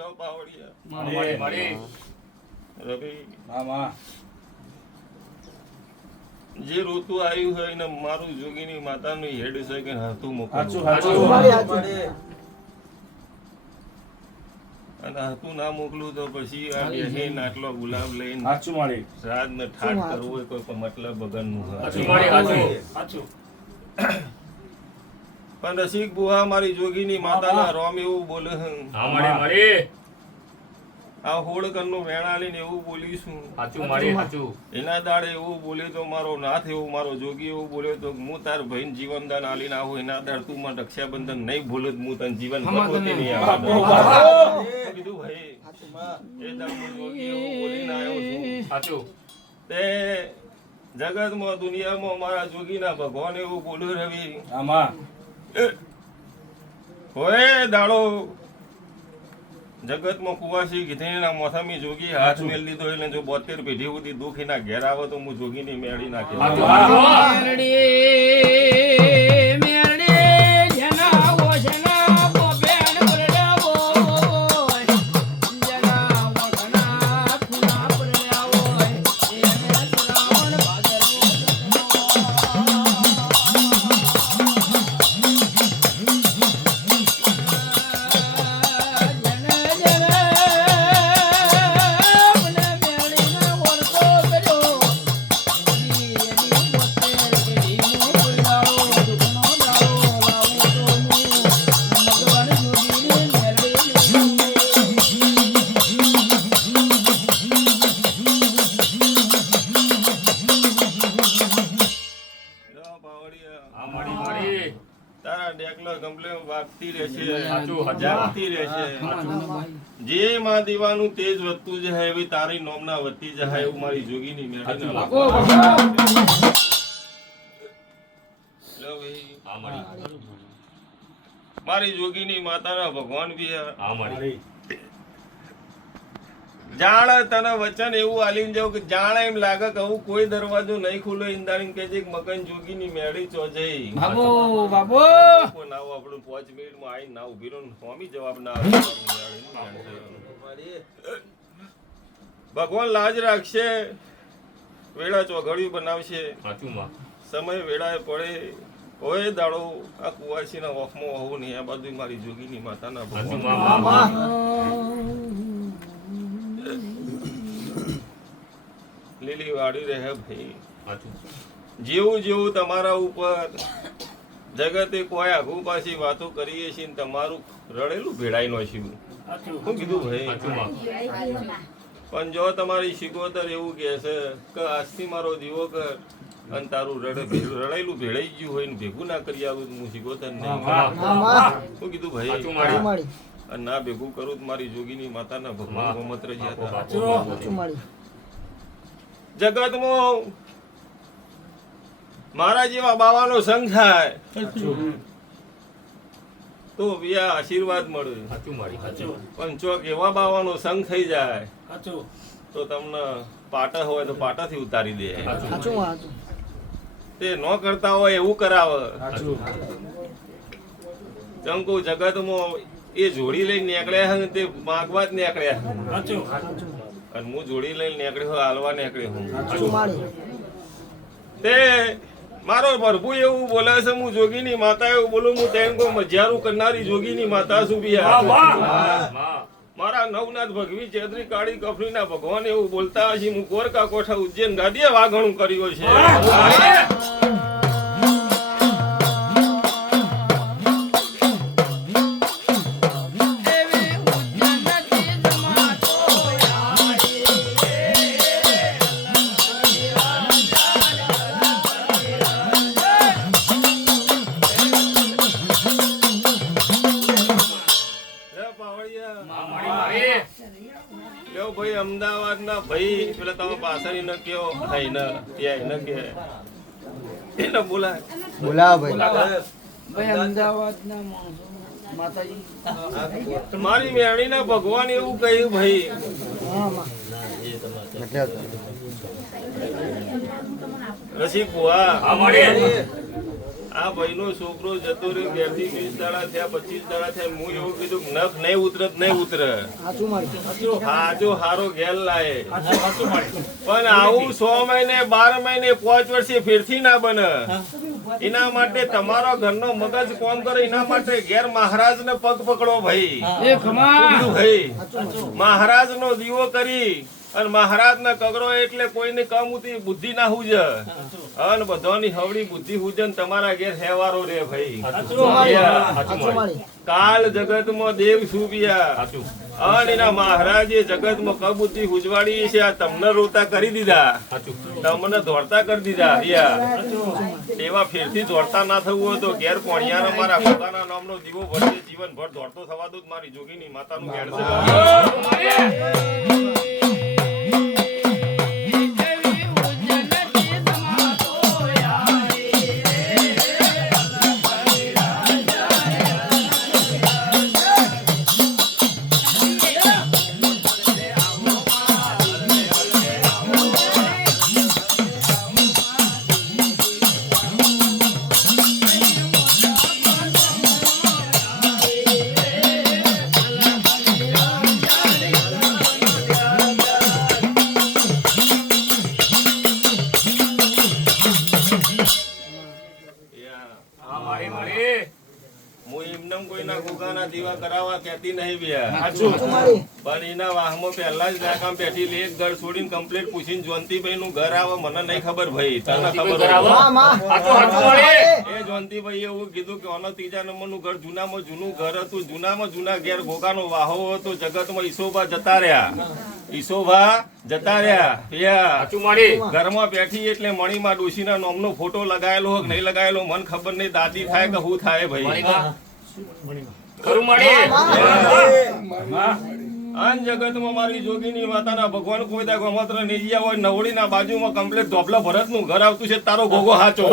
લો પાવડિયા મારી મારી રવિ મામા જે ઋતુ આવ્યું હોય ને મારું જોગીની માતાનું હેડ છે કે હાથું હાચું મોકલું હાચું અને હાથું ના મોકલું તો પછી આ બેહીન આટલો ગુલાબ લઈને હાચું મારી શ્રાદ્ધ ને ઠાઠ કરવું હોય કોઈ પણ મતલબ વગરનું હાચું હોય. મારી હાચું પણ રસિક બુઆ મારી જોગીની માતાના રોમ એવું બોલે છે. હા મારી મારી આ હોળકરનું વેણાલીને એવું બોલીશું હાચું મારી હાચું એના દાડે એવું બોલે તો મારો નાથ એવું મારો જોગી એવું બોલ્યો તો હું તાર ભાઈને જીવનદાન આલીને આવું એના દાડ તું મને રક્ષાબંધન નહીં ભૂલું હું તને જીવન ભગવતી નહીં આવવા કીધું ભાઈ એ દાડ હું જોગી એવું બોલીને આવ્યો છું હાચું તે જગતમાં દુનિયામાં મારા જોગીના ભગવાન એવું બોલ્યું રવિ આમાં હોય દાડો જગતમાં કુવાસી કીધેના મોથામી જોગી હાથ મેલ દીધો એટલે જો 72 પેઢી સુધી દુઃખ એના ઘેર આવે તો હું જોગીની મેળી નાખી તારા ડેકલો ગમલે વાગતી રહેશે જાગતી રહેશે જે માં દીવાનું તેજ વધતું જાય એવી તારી નોમના વધતી જાય એવું મારી જોગીની મેળી ના મારી જોગીની માતાના ભગવાન બી જાણ તને વચન એવું આલીને જાવ કે જાણ એમ લાગે કે હું કોઈ દરવાજો નહીં ખુલ્લો ઇંદાણી કે જે મકન જોગીની મેળી ચોજઈ બાબો બાબો નાવ આપણું 5 મિનિટમાં આવીને ના ઉભી રહો સ્વામી જવાબ ના આવે ભગવાન લાજ રાખશે વેળા ચોઘડિયું બનાવશે સમય વેળાએ પડે ઓય દાડો આ કુવાસીના ઓફમાં હોવું નહીં આ બાજુ મારી જોગીની માતાના ભગવાન લીલી વાડી રહે ભાઈ જેવું જેવું તમારા ઉપર જગતે કોઈ આઘુ પાછી વાતો કરીએ છીએ ને તમારું રડેલું ભેળાઈ નો શું કીધું ભાઈ પણ જો તમારી શિકોતર એવું કહે છે કે આજથી મારો દીવો કર અને તારું રડેલું ભેળાઈ ગયું હોય ને ભેગું ના કરી આવું હું શિકોતર નહીં શું કીધું ભાઈ અને ના ભેગું કરું તો મારી જોગીની માતાના ભગવાન ગોમત્ર જગતમાં મારા જેવા બાવાનો સંગ થાય તો વ્યા આશીર્વાદ મળે પણ ચોક એવા બાવાનો સંગ થઈ જાય તો તમને પાટા હોય તો પાટાથી ઉતારી દે તે ન કરતા હોય એવું કરાવે ચંકુ જગતમાં એ જોડી લઈને નીકળ્યા ને તે માગવા જ નીકળ્યા અને હું જોડી લઈને નીકળ્યો હાલવા નીકળ્યો હું તે મારો પ્રભુ એવું બોલે છે હું જોગીની માતા એવું બોલું હું તેમ કોઈ મજારું કરનારી જોગીની માતા છું બી મારા નવનાથ ભગવી ચેત્રી કાળી કફરીના ભગવાન એવું બોલતા હશે હું ગોરકા કોઠા ઉજ્જૈન ગાદીએ વાઘણું કર્યો છે ભાઈ અમદાવાદ ના ભાઈ પેલા તમે પાછળ ન કયો ભાઈ ને ત્યાં ન કે એને બોલાય ભાઈ અમદાવાદ ના માતાજી મારી મેળી ના ભગવાન એવું કહ્યું ભાઈ રસિક બુઆ આ ભાઈનો છોકરો જતો રહ્યો 2 થી 20 દાડા થયા 25 દાડા થયા હું એવું કીધું કે નખ નહીં ઉતરત નહીં ઉતરે હાજો હારો ઘેર લાય પણ આવું 6 મહિને 12 મહિને 5 વર્ષે ફેરથી ના બને એના માટે તમારો ઘરનો મગજ કોમ કરે એના માટે ઘેર મહારાજ ને પગ પકડો ભાઈ એ ખમા ભાઈ મહારાજ નો દીવો કરી અને મહારાજ ના કગરો એટલે કોઈને કમ ઉતી બુદ્ધિ ના હુજે અને બધાની હવડી બુદ્ધિ હુજે ને તમારા ઘેર હેવારો રે ભાઈ કાલ જગતમાં દેવ સુભિયા અને એના મહારાજે જગતમાં કબુદ્ધિ હુજવાડી છે આ તમને રોતા કરી દીધા તમને દોડતા કરી દીધા એવા ફેરથી દોડતા ના થવું હોય તો ઘેર પોણિયાના મારા પોતાના નામનો દીવો ભરશે જીવનભર દોડતો થવા દો મારી જોગીની માતાનું ઘેર છે દીવા કરાવવા કહેતી નહીં ભૈયા પણ એના વાહમાં પહેલા જ નાકામ બેઠી એક ઘર છોડીને કમ્પ્લીટ પૂછીને જોનતીભાઈ નું ઘર આવે મને નહીં ખબર ભાઈ તને ખબર એ જોનતીભાઈ એવું કીધું કે ઓનો 3જા નંબરનું ઘર જૂનામાં જૂનું ઘર હતું જૂનામાં જૂના ઘેર ગોગાનો વાહો હતો જગતમાં ઈસોભા જતા રહ્યા ઘરમાં બેઠી એટલે મણીમાં ડોશીના નામનો ફોટો લગાયેલો હોય નહીં લગાયેલો મને ખબર નહીં દાદી થાય કે હું થાય ભાઈ જગતમાં મારી જોગીની માતાના ભગવાન કોઈ દા ગોમત્ર નેજિયા હોય નવડીના બાજુમાં કમ્પ્લીટ ધોપલા ભરતનું ઘર આવતું છે તારો ગોગો હાચો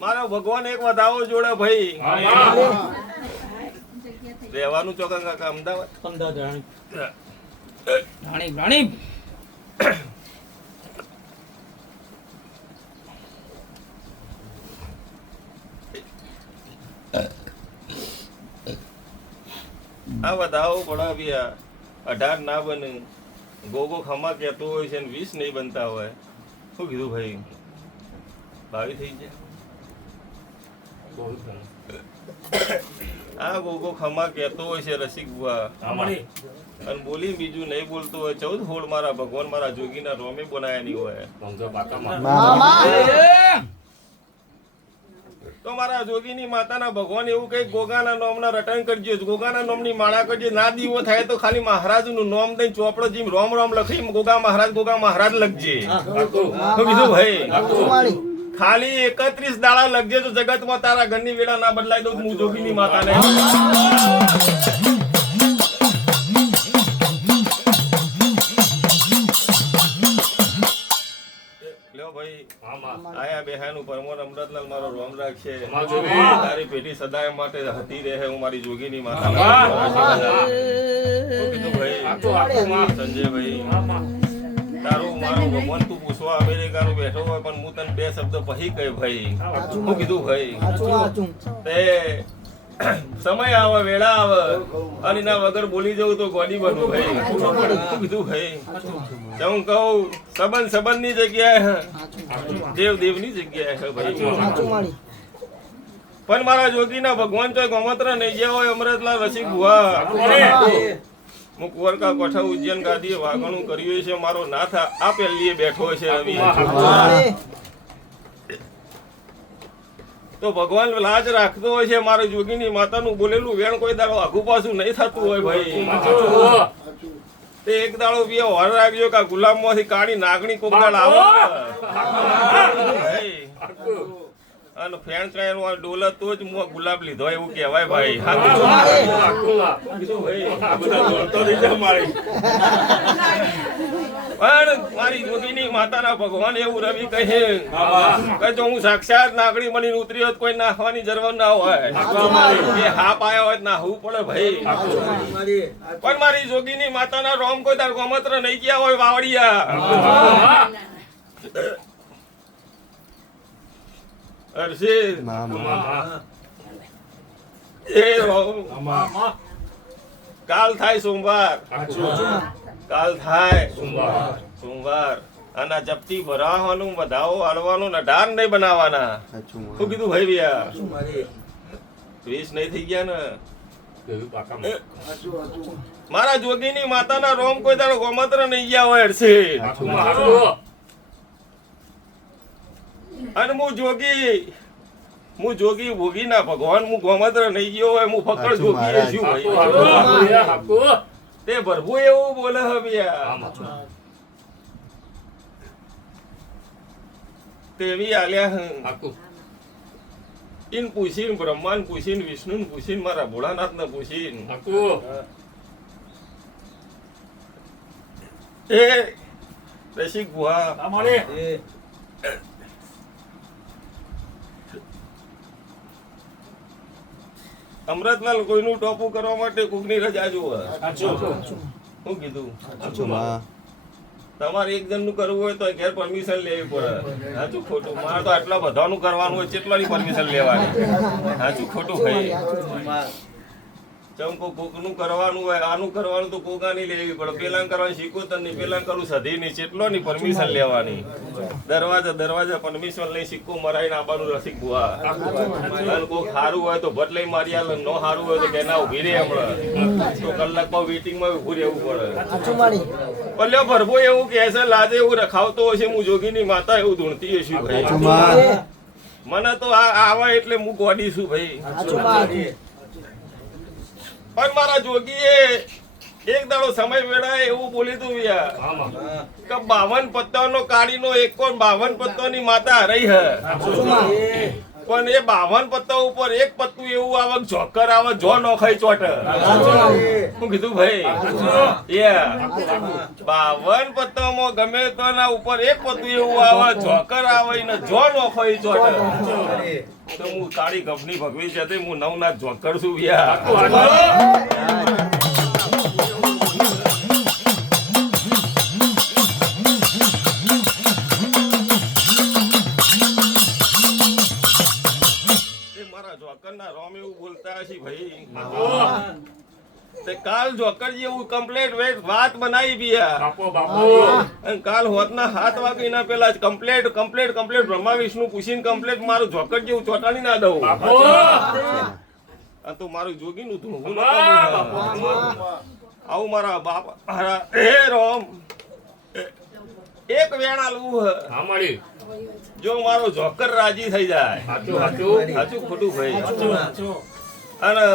મારો ભગવાન એક વધાવો જોડે ભાઈ રહેવાનું ચોકા કાકા અમદાવાદ રાણી આ વધાવો પડાવ્યા 18 ના બને ગોગો ખમા કહેતો હોય છે 20 નહીં બનતા હોય શું કીધું ભાઈ 22 થઈ ગયા આ ગોગો ખમા કહેતો હોય છે રસિક બુઆ અને બોલી બીજું નહીં બોલતો હોય 14 હોળ મારા ભગવાન મારા જોગીના રોમે બનાયા નહીં હોય તો મારા જોગીની માતાના ભગવાન એવું કઈ ગોગાના નામના રટણ કરજો ગોગાના નામની માળા કરજો ના દીવો થાય તો ખાલી મહારાજનું નામ દઈને ચોપડો જીમ રોમ રોમ લખી ગોગા મહારાજ લખજે કીધું ભાઈ ખાલી 31 દાડા લખજે તો જગતમાં તારા ઘરની વેળા ના બદલાય તો હું જોગીની માતાને આયા બેહાનું પરમોર અમૃતલાલ મારો રોમ રાખશે તારી પેઢી સદાય માટે હતી રહે હું મારી જોગીની માતા સંજયભાઈ તારું મારું ભગવાન તું પૂછવા અમેરિકાનો બેઠો હોય પણ હું તને 2 શબ્દ પછી કહે ભાઈ હું કીધું ભાઈ તે સમય આવે વેળા આવે અને એના વગર બોલી જવું તો ગોડી બનવું ભાઈ શું કીધું ભાઈ હું કહું સંબંધ ની જગ્યાએ દેવ ની જગ્યાએ ભાઈ પણ મારા જોગીના ભગવાન તો ગોમત્ર નહીં ગયા હોય અમૃતલાલ રસિક ભુવા હું કુંવરકા કોઠા ઉજ્જૈન ગાદીએ વાગણું કર્યું છે મારો નાથ આ પહેલીએ બેઠો છે રવિ તો ભગવાન લાજ રાખતો હોય છે મારો જોગીની માતાનું બોલેલું વેણ કોઈ દાડો આઘું પાછું નહીં થતું હોય ભાઈ તે એક દાડો બે હોર રાખજો કે ગુલામમાંથી કાળી નાગણી કોક દાડ આવે અને ફ્રેન્ડ ટ્રાયલ માં ડોલર તો જ હું ગુલાબ લીધો એવું કહેવાય ભાઈ પણ મારી જોગીની માતાના ભગવાન એવું રવિ કહે કે જો હું સાક્ષાત નાગણી બનીને ઉતરી હોત કોઈ નાખવાની જરૂર ના હોય એ હાપ આયા હોય નાહવું પડે ભાઈ પણ મારી જોગીની માતાના રોમ કોઈ તાર ગોમત્ર નહીં ગયા હોય વાવડિયા અરશી એ રોમ કાલ થાય સોમવાર કાલ થાય સોમવાર અને જપ્તી ભરાવાનું બધાઓ હાલવાનું ને ઢાર નહીં બનાવવાના શું કીધું ભાઈ ભૈયા 20 નહીં થઈ ગયા ને મારા જોગીની માતાના રોમ કોઈ તારો ગોમત્ર નહીં ગયા હોય છે અને હું જોગી ભોગી ના ભગવાન હું ગોમત્ર નહીં ગયો હોય હું ફકડ જોગી છું ભાઈ તે પ્રભુ એવું બોલે હવ્યા તેવી આલ્યા ઇન પૂછીને બ્રહ્માન પૂછીને વિષ્ણુ પૂછીને મારા ભોળાનાથ ને પૂછીને એ રસિક ભુવા અમૃતલાલ કોઈનું ટોપું કરવા માટે કોકની રજા જોવે શું કીધું તમારે એક જણ નું કરવું હોય તો ઘેર પરમિશન લેવી પડે સાચું ખોટું મારે તો આટલા બધાનું કરવાનું હોય કેટલાની પરમિશન લેવાની સાચું ખોટું ભાઈ ચમ કોકનું કરવાનું હોય આનું કરવાનું તો કોકાની લેવી પડે પેલા કરવાનું શીખોતર નહીં પેલા કરું સધી નહીં કેટલોની પરમિશન લેવાની દરવાજા પરમિશન લઈ સિક્કો મરાઈને આપવાનું રસિક ભુવા અને કોક સારું હોય તો ભટ લઈ મારી આલે નો સારું હોય તો કે ના ઉભી રહે હમણાં તો કલાકમાં વેટિંગમાં ઉભું રહેવું પડે પલ્યો ભરભો એવું કે છે લાજે એવું રખાવતો હશે હું જોગીની માતા એવું ધૂણતી હશું ભાઈ મને તો આવા એટલે હું ગોડી છું ભાઈ પણ મારા જોગીએ એક દાડો સમય વેળાએ એવું બોલી તું કે 52 પત્તાનો કાળીનો એક 52 પત્તાની માતા હરાઈ હે પણ એ 52 પત્તા ઉપર એક પત્તું એવું આવે જોકર આવે જો નો ખાઈ ચોટ હું કીધું ભાઈ 52 પત્તામાં ગમે તો ના ઉપર એક પત્તું એવું આવે જોકર આવે ને જો નો ખાઈ ચોટ તો હું કાળી ગભની ભગવી છે હું નવનાથ જોકર છું કાલ જોકર જેવું કમ્પ્લેટ વાત બનાવી બિયા કાલ હોતના 7 વાગ્યા પેલા જ કમ્પ્લેટ બ્રહ્મા વિષ્ણુ પૂછીને કમ્પ્લેટ મારું જોકર જેવું ચોટાડી ના દઉં તો મારું જોગીનું ધૂણવું આવું મારા બાપા હે રોમ એક વેણા લવું જો મારો જોકર રાજી થઈ જાય સાચું ખોટું ભાઈ અને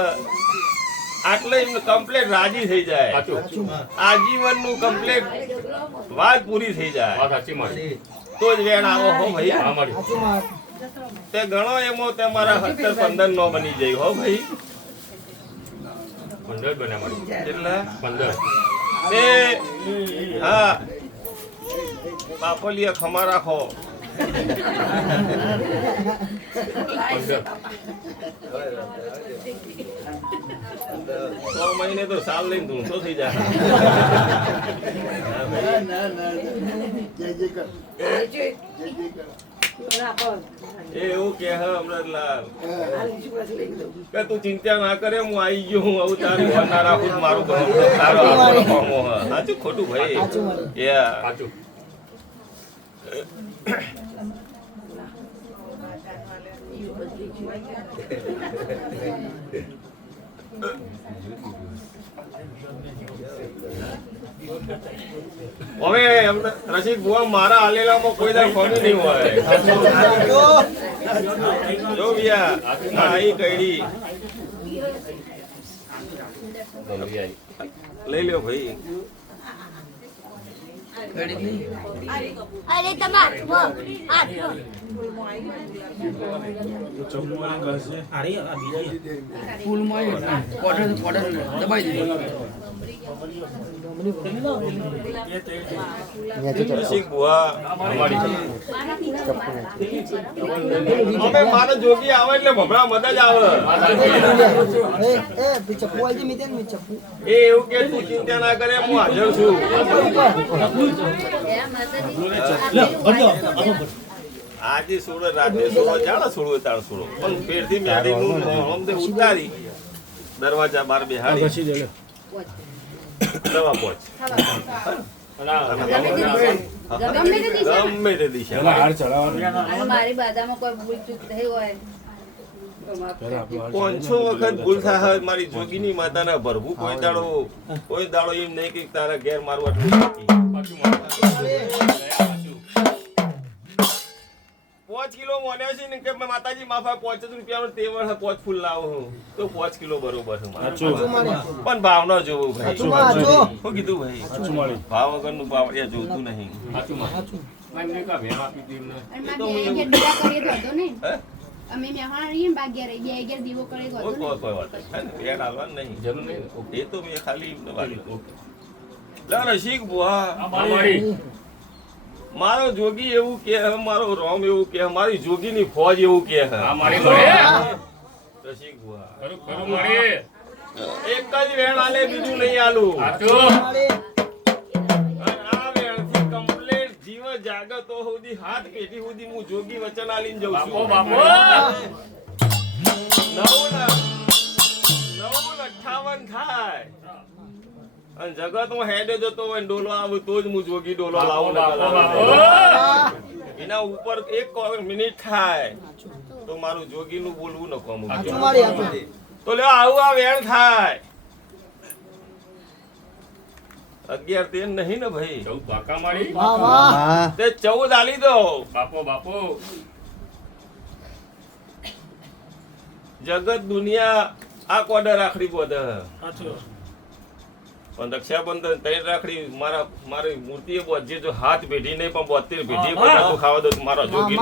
આટલે કમ્પ્લેટ રાજી થઈ જાય આજીવન નું કમ્પ્લેટ વાત પૂરી થઈ જાય તો જ વેણ આવો હો ભાઈ તે ગણો એમાં તે મારા 17-15 નો બની જાય હો ભાઈ 15 બન્યા મારી કેટલા 15 હા બાપલિયા ખમા રાખો 6 મહિને તો સાલ લઈને ધૂણસો થઈ જાય એવું કે અમૃતલાલ કે તું ચિંતા ના કરે હું આવી ગયો હું આવું તારી ના રાખું મારું સાચું ખોટું ભાઈ સાચું હવે એમને રસિક બુઆ મારા હાલેલામાં કોઈ દાડ ખોમી નહીં હોય. જો ભૈયા આ અહીં કઈડી લઈ લ્યો ભાઈ. અરે તમાર ફૂલમાં કોટર દબાઈ દીધું. રસિક બુઆ અમે મારા જોગી આવે એટલે ભમરા મદદ આવે. એ એવું કે તું ચિંતા ના કરે, હું હાજર છું. આજે સોળો રાતે સોળો જાણે સોળો તાળ સોળો પણ ફેરથી મેળી હું ઉતારી દરવાજા બાર બેહાડી દવા પહોંચ ગમે તે દિશા મારી બાધામાં કોઈ ભૂલ ચૂક થઈ હોય તો માફ કરજો. 500 વખત ભૂલ થાય મારી જોગીની માતાના ભરવું. કોઈ દાડો એમ નહીં કે તારા ઘેર મારું આટલું બાકી. 5 કિલો મોન્યો છે ને કે માતાજી માફા 5 રૂપિયાનો તે વર્ષે 5 ફૂલ લાવો હું તો 5 કિલો બરોબર છે મારે. પણ ભાવ ન જોવો ભાઈ. શું કીધું ભાઈ? ભાવ વગરનું પાવડિયા જોતું નહીં. અને માં બે અગિયાર દીવા કરીએ તો હતો ને. હે? અમે મેહાણા રહીએ ને બાગ્યા રહી, બે અગિયાર દીવો કરીએ તો હતો ને. કોઈ વાત નહીં. પેટ હાલવાનું નહીં. જરૂર નહીં. એ તો મેં ખાલી લા રસિક બુઆ મારો જોગી એવું કે મારો રોમ એવું કે મારી જોગીની ફોજ એવું કે રસિક બુઆ એક જ વેણ આલે, બીજું નહીં આલું. અને આ વેણથી કમ્પ્લીટ જીવ જાગતો સુધી હાથ પેઢી સુધી હું જોગી વચન આલીને જઉં છું. 9:58 થાય અને જગતમાં હેડે જતો હોય ડોલો આવે તો જ હું જોગી ડોલો લાવું. એના ઉપર 1 મિનિટ થાય તો મારું જોગીનું બોલવું ન કોમ. તો લે આવું આ વેણ થાય 11 13 નહીં ને ભાઈ, 14 બાકા મારી તે 14 આલી દો. બાપો જગત દુનિયા આ કોડર રાખડી બોધ પણ રક્ષાબંધન 3 રાખડી મારી મૂર્તિએ બોધજે. જો હાથ પેઢી નહીં પણ 72 પેઢી પણ ખાવા દો મારા જોગી.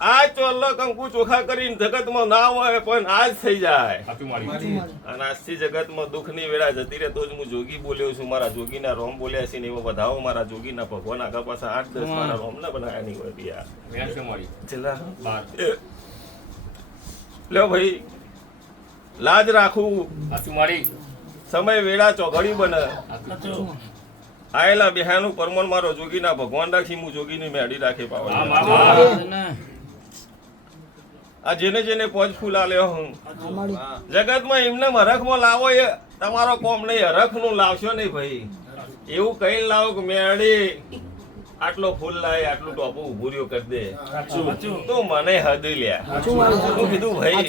આ ચોલ્લો કંકુ ચોખા કરીને જગતમાં ના હોય પણ આજ થઈ જાય. અને આજથી જગતમાં દુઃખની વેળા જતી રહે તો જ હું જોગી બોલ્યો છું. મારા જોગીના રોમ બોલ્યા છે ને એવો વધાવો મારા જોગીના ભગવાન આગા પાછા 8-10 મારા રોમ ના બનાવ્યા નહીં હોય પિયા. છેલ્લા લ્યો ભાઈ લાજ રાખું, સમય વેળા ચોઘડી બને. આયેલા બેહાનું પરમણ મારો જોગીના ભગવાન રાખી હું જોગીની મેળી રાખે પાવર. આ જેને જેને 5 ફૂલ આલ્યો હું જગતમાં એમને હરખમાં લાવો એ તમારો કોમ નહીં. હરખનું લાવશો નહીં ભાઈ. એવું કઈ લાવો કે મેળી આટલો ફૂલ લાય આટલું ટોપું ઉભું રહ્યો કરી દે તો મને હદ લ્યા. શું કીધું ભાઈ?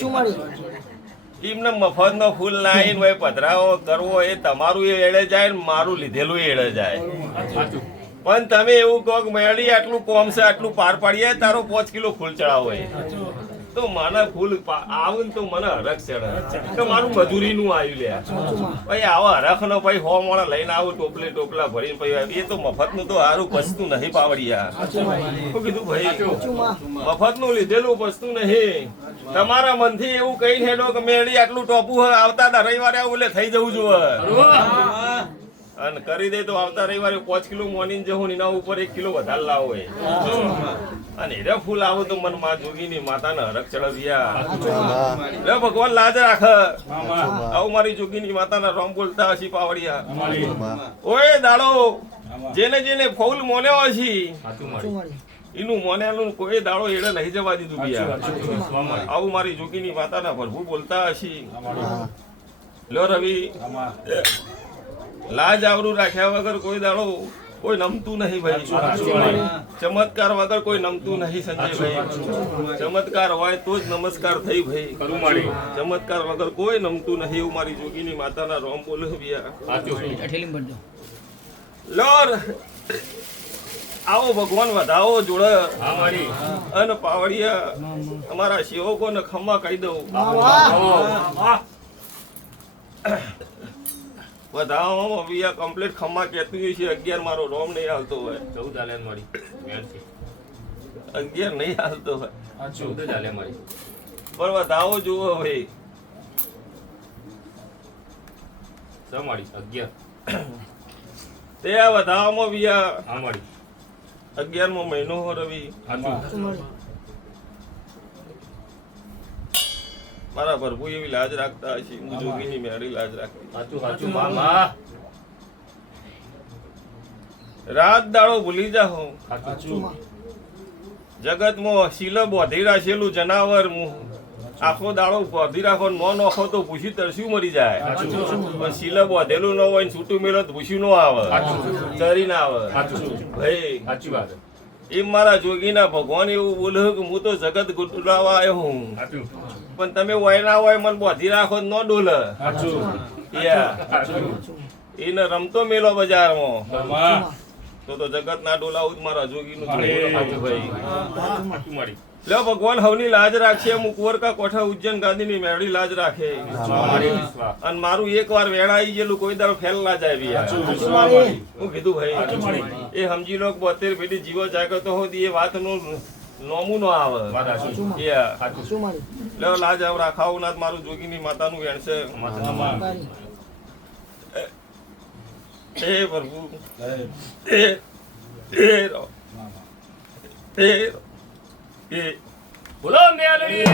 એમને મફત નો ફૂલ લાઈન હોય પધરાવો કરવો એ તમારું એ એળે જાય ને મારું લીધેલું એળે જાય. પણ તમે એવું કહો કે મેળી આટલું કોમ છે આટલું પાર પાડીએ તારો 5 કિલો ફૂલ ચડાવો તો મને ફૂલ આવું ને તો મને હરખ ચડે કે મારું મજૂરીનું આવ્યું લ્યા. ભાઈ આવા હરખ નો ભાઈ 100 મોણા લઈને આવું ટોપલા ભરીને ભાઈ એ તો મફત નું તો સારું પસતું નહીં પાવડિયા. શું કીધું ભાઈ? મફત નું લીધેલું પસતું નહીં. તમારા મનથી એવું કઈ હેડો કે મેળી આટલું ટોપું આવતા રવિવારે આવું એટલે થઈ જવું જોઈએ અને કરી દે તો આવતા રવિવારે 5 કિલો મોર્નિંગ જવું એના ઉપર 1 કિલો વધારે લાવો અને હીરે ફૂલ આવો તો મન માં જોગીની માતાને હરખ ચડાવ્યા. ભગવાન લાજ રાખ. આવું મારી જોગીની માતાના રોમ બોલતા હશી પાવડિયા. ઓય દાડો જેને જેને ફૂલ મોન્યો હશી એનું મોનેલું કોઈ દાડો એડે નહીં જવા દીધું બિયા. આવું મારી જોગીની માતાના ભરભું બોલતા હશી. લો રવિ લાજ આવરું રાખ્યા વગર કોઈ દાડો કોઈ નમતું નહીં ભાઈ. ચમત્કાર વગર કોઈ નમતું નહીં સંજયભાઈ. ચમત્કાર હોય તો જ નમસ્કાર થઈ ભાઈ. કરું મારી ચમત્કાર વગર કોઈ નમતું નહીં એવું મારી જોગીની માતાના રોમ બોલે ભૈયા. સાચું ઠેલીમ ભરજો. લોર આવો ભગવાન વધાવો જોડે હા મારી અન પાવડિયા અમારા સેવકોને ખમ્મા કહી દઉં. વધાવામાં ભૈયા કમ્પ્લીટ ખમ્મા કહેતું હોય છે. 11 મારો રોમ નહીં હાલતો હોય. 14 આલે મારી મેરથી 11 નહીં હાલતો હોય 14 જ આલે મારી પણ વધાવો જુઓ ભાઈ. સ મારી 11 તે આ વધાવામાં ભૈયા હા મારી 11મો મહિનો હો રવિ. સાચું મારા પ્રભુ એવી લાજ રાખતા હશે. હું જોગીની મેળી લાજ રાખી. સાચું સાચું મામા રાત દાડો ભૂલી જાઓ. સાચું જગતમાં શીલ બોધી રાખેલું જનાવર આખો દાડો બોધી રાખો નો નોખો તો ભૂસી તરસ્યું મરી જાય. પણ શીલ બોધેલું ન હોય ને છૂટું મેલો તો ભૂસી નો આવે, ચરી ના આવે સાચું ભાઈ. સાચી વાત એમ મારા જોગીના ભગવાન એવું બોલ્યું કે હું તો જગત ગુટરાવા આવ્યો હું, સાચું પણ તમે હોય ના હોય મને બોધી રાખો ન ડોલે. સાચું એને રમતો મેલો બજારમાં મામા તો જગત ના ડોલાવું જ મારા જોગીનું અરે જોગીનું ભાઈ. સાચું મારી લ્યો ભગવાન હવની લાજ રાખશે. અમુક વરકા કોઠા ઉજ્જૈન ગાંધીની મેળી લાજ રાખે. મારી વિશ્વાસ અને મારું એકવાર વેણાઈ ગયેલું કોઈ દાડો ફેલ ના જાય બી. હું કીધું ભાઈ એ સમજી લો 72 પેઢી જીવો જાગતો હોતી એ વાતનું નોમું ન આવે. વાત સાચું Yeah. સાચું લ્યો લાજ આવ રાખાવું ના મારું જોગીની માતાનું વેણશે. મામા હે પ્રભુ હે રો. હે રો. હે બોલો મેલડી